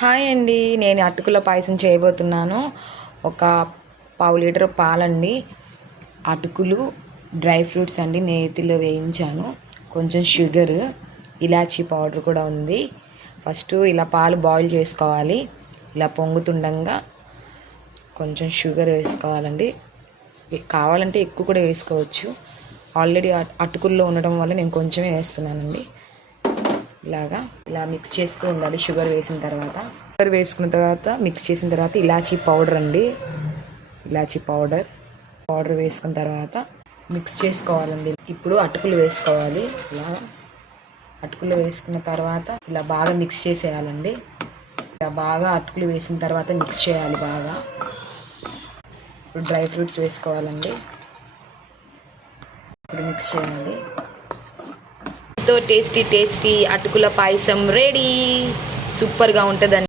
Hi అండి, నేను అటుకుల పాయసం చేయబోతున్నాను. ఒక పావు లీటర్ పాలండి, అటుకులు, డ్రై ఫ్రూట్స్ అండి నేతిలో వేయించాను, కొంచెం షుగర్, ఇలాచీ పౌడర్ కూడా ఉంది. ఫస్ట్ ఇలా పాలు బాయిల్ చేసుకోవాలి. ఇలా పొంగుతుండగా కొంచెం షుగర్ వేసుకోవాలండి. కావాలంటే ఎక్కువ కూడా వేసుకోవచ్చు. ఆల్రెడీ అటుకుల్లో ఉండడం వల్ల నేను కొంచెమే వేస్తున్నానండి. ఇలా మిక్స్ చేస్తూ ఉండాలి. షుగర్ వేసిన తర్వాత, షుగర్ వేసుకున్న తర్వాత మిక్స్ చేసిన తర్వాత ఇలాచీ పౌడర్ అండి, ఇలాచీ పౌడర్ వేసుకున్న తర్వాత మిక్స్ చేసుకోవాలండి. ఇప్పుడు అటుకులు వేసుకోవాలి. అటుకులు వేసుకున్న తర్వాత ఇలా బాగా మిక్స్ చేసేయాలండి. ఇలా బాగా అటుకులు వేసిన తర్వాత మిక్స్ చేయాలి బాగా. ఇప్పుడు డ్రై ఫ్రూట్స్ వేసుకోవాలండి. ఇప్పుడు మిక్స్ చేయాలి. టేస్టీ అటుకుల పాయసం రెడీ. సూపర్గా ఉంటుందండి.